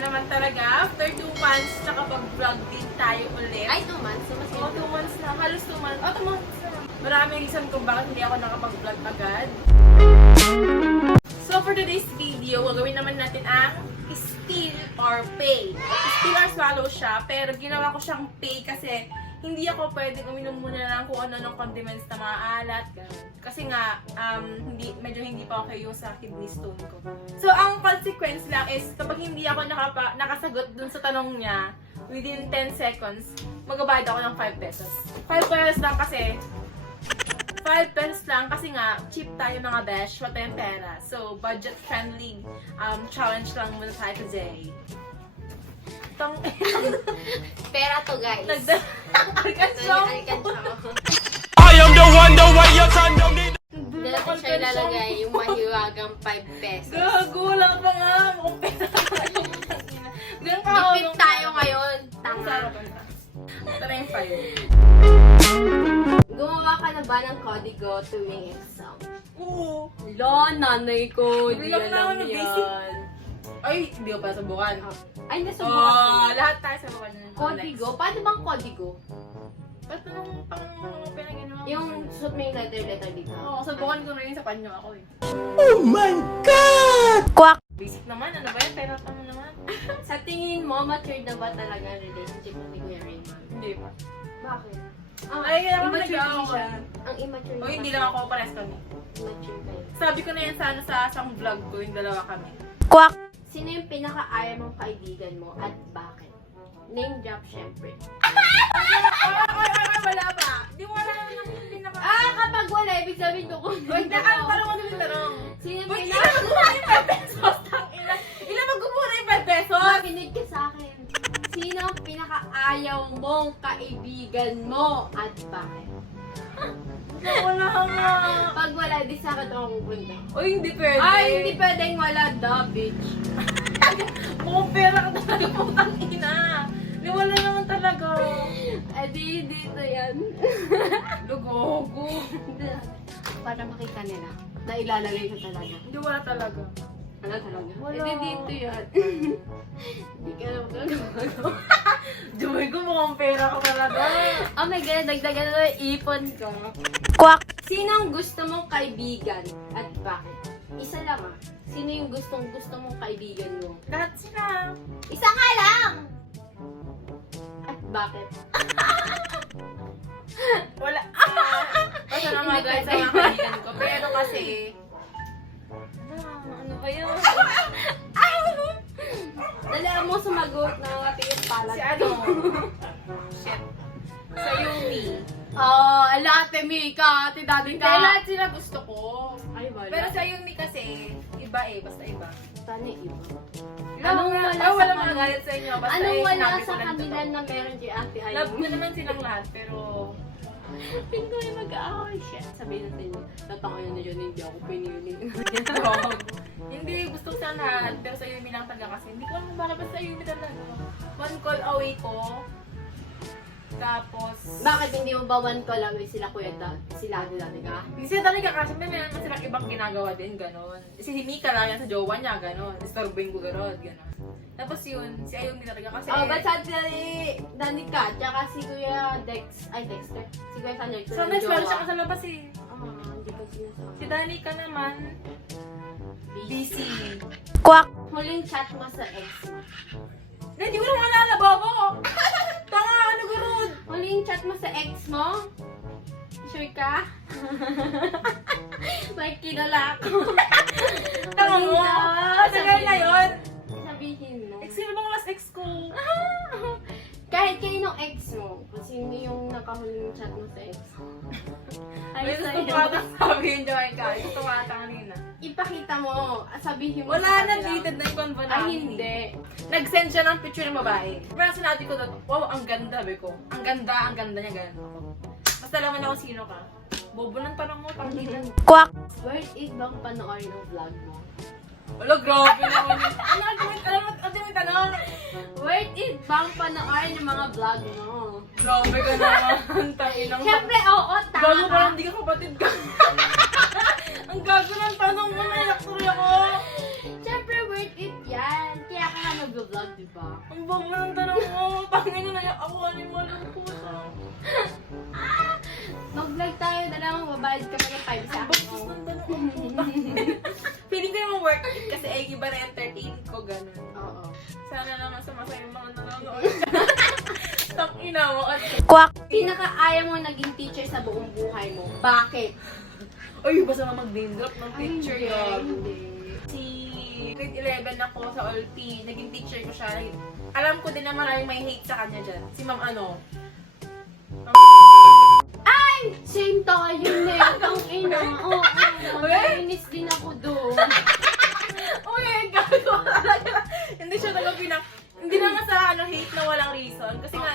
naman talaga. After 2 months, nakapag-vlog din tayo ulit. Ay, 2 months. So, mas 2 months na. Halos 2 months. 2 months na. Maraming reason kung bakit hindi ako nakapag-vlog agad. So, for today's video, gagawin naman natin ang steal or pay. Steal or swallow siya, pero ginawa ko siyang pay kasi hindi ako pwedeng uminom muna lang kung ano-anong condiments na maalat. Kasi nga, medyo hindi pa okay yung sa kidney stone ko. So, ang consequence lang is, kapag hindi ako nakasagot dun sa tanong niya, within 10 seconds, magbabayad ako ng 5 pesos. 5 pesos lang kasi, 5 pesos lang kasi nga, cheap tayo mga besh, wala tayong pera. So, budget-friendly challenge lang muna tayo today. pera to, guys. Nagda-alkansyon. I am the one, the way your son don't need. Doon natin siya ilalagay yung mahiwagang 5 pesos. Gago lang pa nga. Kung pera tayo. Ganun ka. Dipit tayo ngayon. Tanga. Tara yung 5. Gumawa ka na ba ng Codigo tuwing exam? Oo. Lo, nanay ko. Di Bilang na ako alam ng basic. yan. Ay, hindi ko pa subukan. Ay, nasubukan ko na. Lahat tayo subukan na. Codigo? Paano bang Codigo? Ba't anong pinaginawa? Yung suot mo yung letter dito. Oo, subukan ko na yun sa panyo ako eh. Oh my God! Basic naman, ano ba yan? Pero ano naman? Sa tingin mo, matured na ba talaga ang relationship mo ni Kuya Raymond? Hindi pa. Bakit? Ay, kaya ako immature nag-aawa kasi ko. siya. Ang immature O, hindi lang ako, pares kami. Immature kayo. Sabi ko na yan sana sa isang vlog ko, yung dalawa kami. Sino yung pinaka-ayaw mong kaibigan mo at bakit? Name drop, syempre. Wala pa. Di mo alam naman yung pinaka... Kapag wala, ibig sabihin ko kung Wait, ano parang mo yung tanong? Sino yung Ba't pinaka... ilan magmumura yung 5 pesos? Ilan magmumura yung 5 pesos? Makinig ka sa akin. Sino ang pinaka-ayaw mong kaibigan mo at bakit? Wala nga. Pag wala, di sa akin ako pupunta. O, hindi pwede. Ay, hindi pwedeng wala, da, bitch. Mukhang pera ka talaga, putang ina. Wala naman talaga. Di, dito yan. Lugogo. Para makita nila na ilalagay ko talaga. Hindi, wala talaga. Wala talaga? Wala. Dito yan. Hindi ka naman gagawa. Joy ko, mukhang pera ka talaga. Oh my God, dagdagan na yung ipon ko. Sino ang gusto mong kaibigan at bakit? Isa lang ah. Sino yung gusto mong kaibigan mo? Lahat sila. Isa nga lang! At bakit? Wala. Basta naman guys sa mga kaibigan ko. Pero kasi... Ano ba yun? Dala mo sumagot na mga tingin pala. Si ano? Shit. Sa Yumi. Oh, ala, Ate Mika, Ate Daddy Hindi, ka. lahat sila gusto ko. Ay, wala. Pero sa Yumi kasi, iba eh. Basta iba. Paano iba? Anong wala wala sa wala kanila? mga galit sa inyo. Basta Anong eh, wala sinabi ko sa lang kanila totoo. na meron kay Ate Ayaw? Love ko naman silang lahat, pero... Pinto ay mag-aaway siya. Sabihin natin, tatangayan na yun, hindi ako pinili. Hindi, gusto ko sa lahat. Pero sa Yumi lang talaga kasi. Hindi ko alam kung bakit sa Yumi talaga. One call away ko. Tapos... Bakit hindi mo ba one call away sila Kuya Dad? Sila Ate Daddy ka? Hindi sila talaga kasi may naman silang ibang ginagawa din, gano'n. Si Mika lang yan sa jowa niya, gano'n. Istorboin ko gano'n, gano'n. Tapos yun, si Ayumi talaga kasi... Oh, ba't sa Ate Daddy ka? Tsaka si Kuya Dexter. Si Kuya Sander. So, next meron siya sa labas eh. Hindi ko sinasabi. Si Danica naman, busy. Huling chat mo sa ex mo. Hindi ko naman alala, bobo! Tanga, ano gano'n? Huling chat mo sa ex mo? Sure ka? May kilala ako. Tanga mo! Matagal na yun! Sabihin mo. Sino bang last ex ko? Kahit kayo nung ex mo, kung sino yung nakahuling chat mo sa ex mo. Ay, gusto sa'yo. ko ata sabihin nyo ay ka. Gusto ko ata kanina. Ipakita mo, sabihin mo. Wala sa na, kanila. deleted na yung convo Ay, namin. hindi. Nag-send siya ng picture ng babae. Pero sinabi ko doon, wow, ang ganda, sabi ko. Ang ganda niya, ganun ako. Basta laman ako sino ka. Bobo ng tanong mo, pangilan. Worth it bang panoorin ang vlog mo? Wala, grabe naman yun. Ano yung tanong? Worth it bang panoorin yung mga vlog mo? Grabe ka naman. Tanginang. Siyempre, oo, tama Gago ka. parang hindi ka kapatid ka. Ang gago ng tanong mo, naiyak tuloy ako. Siyempre, worth it yan. Kaya ka nga nag-vlog, di ba? Ang bang ng tanong mo. Pangin na lang ako. Ano yung walang puso? Mag-vlog tayo na lang, mabayad ka pa ng 5 sa Ang akin. bakit ng tanong mo? Feeling ko naman worth it kasi ay iba na entertain ko ganun. Oo. Sana naman sumasaya yung mga nanonood. Tang ina mo. Pinaka-ayaw mo naging teacher sa buong buhay mo. Bakit? Ay, basta na mag-name drop ng picture Ay, yun. hindi. Si grade 11 ako sa OLP, naging teacher ko siya. Alam ko din na maraming may hate sa kanya dyan. Si Ma'am ano. Ay! Same tayo na. Ang ina. Oo. Nainis din ako doon. Oh my God! Hindi siya hindi naman sa hate na walang reason. Kasi nga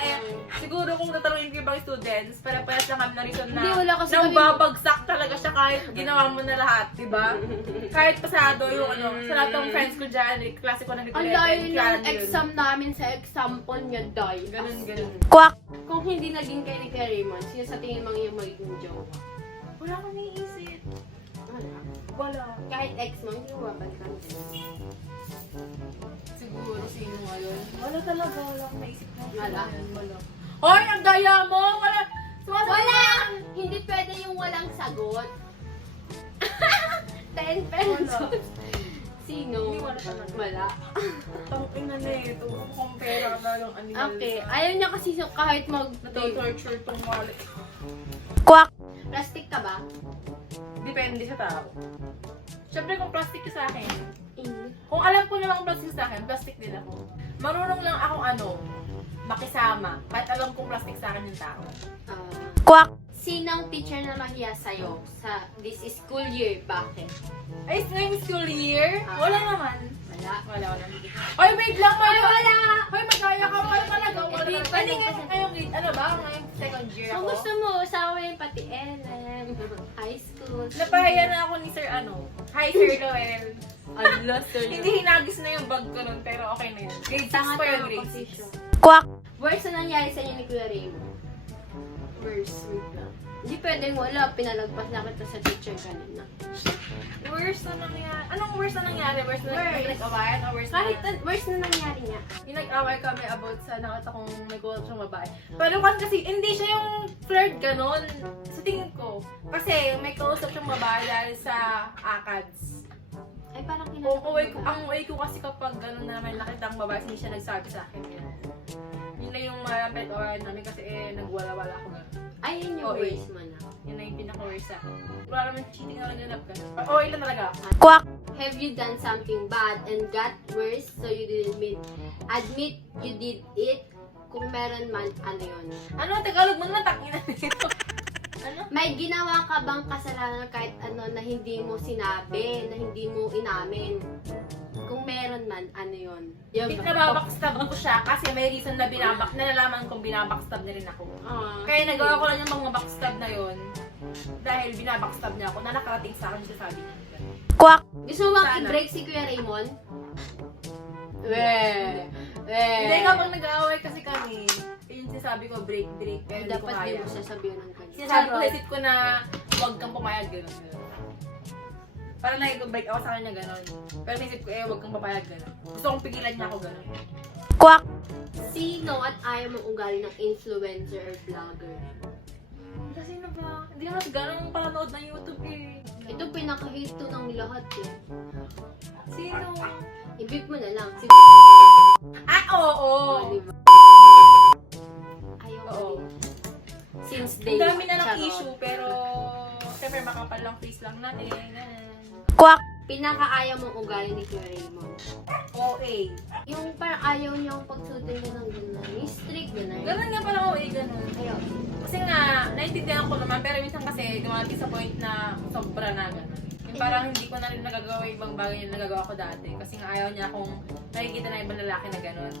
siguro kung tatanungin ko ibang students, para-parehas lang kami na reason na Hindi, wala kasi nang kami- babagsak talaga siya kahit ginawa mo na lahat, di ba? Kahit pasado yung sa lahat ng friends ko dyan, klase ko na Ang layo ng exam namin sa example niya, Day. Ganun. Kung hindi naging kay ni Kuya Raymond, sino sa tingin mo yung magiging jowa? Wala akong naiisip. Wala. Wala. Kahit ex mo, hindi mo babalikan. Siguro sino ngayon? Wala talaga. Wala akong naisip na. Wala? Wala. Hoy! Ang daya mo! Wala! Wala! Hindi pwede yung walang sagot. 10 pesos. Sino? Hindi, wala talaga. Wala. Tangin na ito. Compare ka talagang animal. Okay. Ayaw niya kasi kahit Torture tong wallet. Plastic ka ba? Depende sa tao. Siyempre kung plastic ka sa akin, Hindi. kung alam ko naman kung plastic sa akin, plastic din ako. Marunong lang akong makisama. Kahit alam kong plastic sa akin yung tao. Sinong teacher na mahiya sa'yo sa this school year? Bakit? Ay, ngayong school year? Wala naman. Wala. Wala. Ay, wait lang. Ay, wala! Hoy, magkaya ka pa talaga. Wala. Hindi, Pwede pwede. ngayong grade, ano ba? Ngayong second year Kung ako. gusto mo, usama mo yung pati LM, high school. Napahiya na ako ni Sir Hi, Sir Noel. Allah, sir. Hindi hinagis na yung bag ko nun, pero okay na yun. Grade 6 Tanga pa yun, tanga grade kasi 6. siya. Worst na nangyari sa inyo ni Kuya Raymond? Worst. Wait lang. Hindi pwedeng wala. Pinalagpas na kita sa teacher kanina. Worst na nangyari. Anong worst na nangyari? Worst na Worst. nag-awayan o worst Kahit na... worst na nangyari niya. Yung nag-away kami about sa nakita kong nag-uwag siyang babae. Pero kasi hindi siya yung flirt ganon. Sa tingin ko. Kasi may kausap siyang babae dahil sa ACADS. Ay, parang Ang way ko kasi kapag gano'n na may nakita ang babae, hindi siya nagsabi sa akin. Yun na yung malapit o namin kasi nagwala-wala ako gano'n. Ay, yun yung Okay. worst mo na. Yun na yung pinaka-worst sa akin. Wala naman cheating na naganap ka. Okay lang talaga. Have you done something bad and got worse so you didn't admit you did it? Kung meron man, ano yun? Ano, Tagalog mo naman, takin na nito. Ano? May ginawa ka bang kasalanan kahit ano na hindi mo sinabi, na hindi mo inamin? Kung meron man, ano yun? Hindi nababackstab ko siya kasi may reason na nalalaman kong binabackstab na rin ako. Kaya nagawa ko lang yung mga backstab na yun dahil binabackstab niya ako na nakarating sa akin siya sabi niya. Gusto mo bang Sana. i-break si Kuya Raymond? Hindi kapag nag-aaway kasi kami, yun sinasabi ko break, pero hindi ko Dapat kaya. di mo sasabihan ng kanya. Sinasabi ko sa isip ko na huwag kang pumayag, gano'n. Parang nag-break ako sa kanya gano'n. Pero naisip ko huwag kang papayag, gano'n. Gusto kong pigilan niya ako gano'n. Sino at ayaw mong ugali ng influencer or vlogger? Kasi na ba? Hindi naman gano'ng panonood ng YouTube eh. Ito pinaka-hate to ng lahat eh. Sino? I-beep mo na lang. Si Oo! diba? Ayaw Oo. ko din. Since day Ang dami na ng Charot. issue, pero siyempre makapal lang face lang natin. Pinaka-ayaw mong ugali ni Kuya Raymond. OA. Yung parang ayaw niyang pagsutin ka ng gano'n. Yung strict gano'n. Ganun nga pala OA, ganun. Ayaw. Kasi nga, naintindihan ko naman, pero minsan kasi dumating sa point na sobra na gano'n. Yung parang hindi ko na rin nagagawa yung ibang bagay na nagagawa ko dati. Kasi nga ayaw niya akong nakikita na ibang lalaki na gano'n.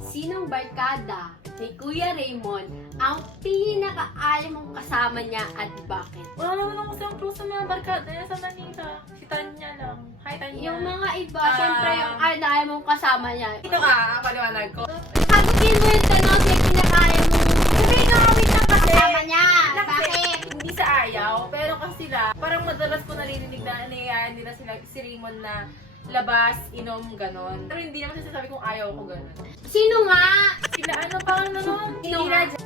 Sinong barkada ni Kuya Raymond ang pinaka-ayaw mong kasama niya at bakit? Wala naman ako sa close sa mga barkada niya sa Manila. Si Tanya lang. Hi, Tanya. Yung mga iba, syempre yung ayaw mong kasama niya. Ito paliwanag ko. Sagutin mo yung tanong na pinaka-ayaw mong Sabi nga, wait lang kasi. kasama niya. Kasi, Bakit? hindi sa ayaw, pero kasi sila, parang madalas ko naririnig na nangyayari nila si Raymond na labas, inom, ganon. Pero hindi naman sasabi kung ayaw ko ganon. Sino nga? Sila ano pa ano nun? Sino Sila nga?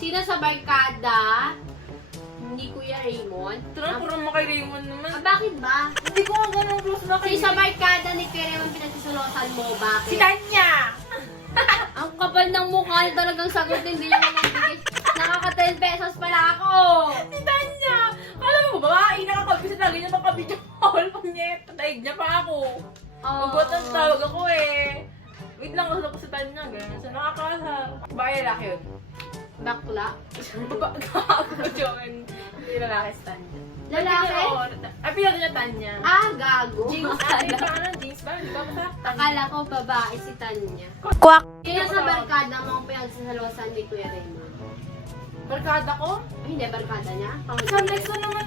Sino sa barkada? Hindi Kuya Raymond. Ito na, puro mo kay Raymond naman. Bakit ba? Hindi ko nga ganun close na Si sa barkada ni Kuya Raymond pinagsisulutan mo, bakit? Si Tanya! Ang kapal ng mukha niya talagang sagot, hindi niya mo magbigay. Nakaka 10 pesos pala ako. Si Tanya! Alam mo, babae, nakakabisa na ganyan makabidyo call. Panyet, taig niya pa ako. Magot ang tawag ako eh. Wait lang, gusto ko si Tanya, ganyan. So, nakakasar. Babae, lalaki yun. Bakla. Gago, Joan. Hindi lalaki si Tanya. Lalaki? Ay, pinag niya Tanya. Ah, gago. James, James ba? Di ba basta? Akala ko babae si Tanya. Sino sa barkada mo ang pinagsasalusan ni Kuya Raymond? Barkada ko? Ay, hindi, barkada niya? Sa next one naman.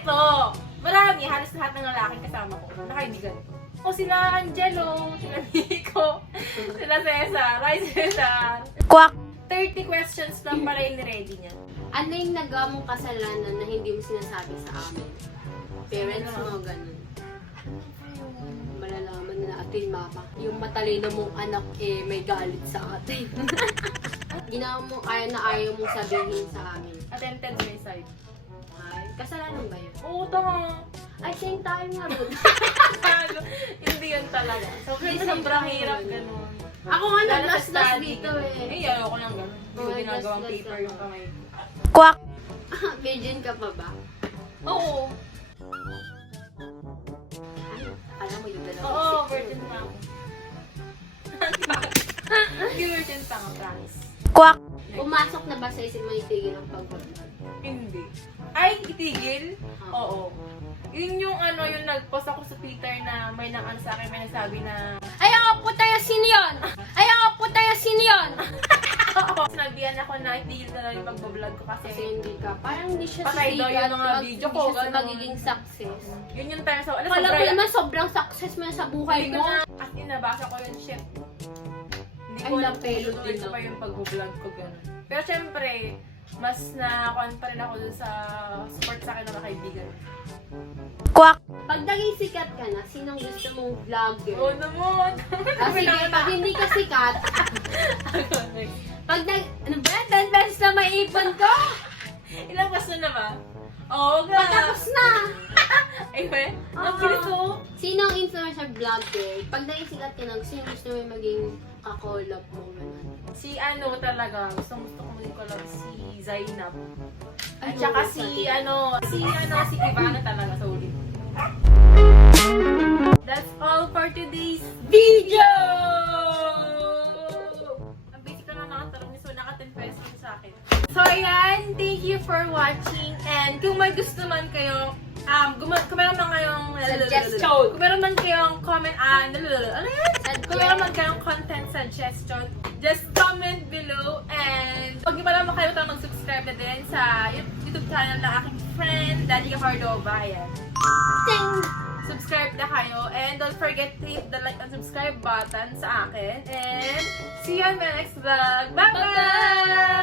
Ito. Marami. Halos lahat ng lalaking kasama ko. Nakaibigan ko. O sila Angelo, sila Nico, sila Cesar, ay Cesar. 30 questions lang para in-ready niya. Ano yung nagawa mong kasalanan na hindi mo sinasabi sa amin? Parents mo, ganun. Malalaman na atin, mama. Yung matalino mong anak, may galit sa atin. Ginawa mo, ayaw mong sabihin sa amin. Attempted suicide. Ay, kasalanan ba yun? Oo, tama. Ay, same time nga rin. Hindi yun talaga. Sobrang hirap ganun. Ako nga Lalo sa nag-last study. dito eh. Ay, ayoko lang ganun. Hindi ko Oo, ginagawang last paper ano. yung kamay. Virgin ka pa ba? Oo. Ay, alam mo yung dalawa. Oo, virgin pa ako. Hindi virgin pa ako, promise. Pumasok na ba sa isip mo itigil ang pag-vlog? Hindi. Ay, itigil? Oo. Yun yung yung nag-post ako sa Twitter na may nang sa akin, may nagsabi na Ay, ako puta yung sino yun! Ay, ako puta yung sino yun! oo. Sinabihan ako na itigil ko na yung pag-vlog ko Kasi kasi hindi ka, parang hindi siya Patay daw yung mga at video ko, hindi siya ganun. magiging success. yun yung time sa Kala ko naman sobrang success mo sa buhay Hindi mo. ko na, as in, nabasa ko yun, shit. Hindi Ay, ko alam napelot kung din tuloy ko ako. pa yung pag-vlog ko gano'n. Pero syempre, mas na-kuhan pa rin ako dun sa support sa akin ng mga kaibigan. Pag naging sikat ka na, sinong gusto mong vlogger? Oo naman! Sige, pag hindi ka sikat, pag ano ba yan? 10 pesos na maipon ko? Ilang question na ba? Oo, ga! Patapos na! Ay, ba? Ang bilis ko! Sino ang influencer vlogger? Pag naging sikat ka na, sino gusto mo yung maging kakolab mo? Ganun. Si talaga, gusto ko maging collab si Zainab. At Ay, saka oo, si sabi. si Ivana talaga sa ulit. That's all for today's video! Ang basic na nakatarong ni So, naka 10 pesos yun sa akin. So, ayan. Thank you for watching. And kung may gusto man kayo, kung meron man kayong Suggestion. Kung meron man kayong comment, ano yan? Kung meron man kayong content suggestion, just comment below. And pag di pa naman kayo mag-subscribe na din sa YouTube channel ng aking friend, Danica Cordova. Ayan. Ting! Subscribe na kayo. And don't forget to hit the like and subscribe button sa akin. And see you on my next vlog. Bye-bye!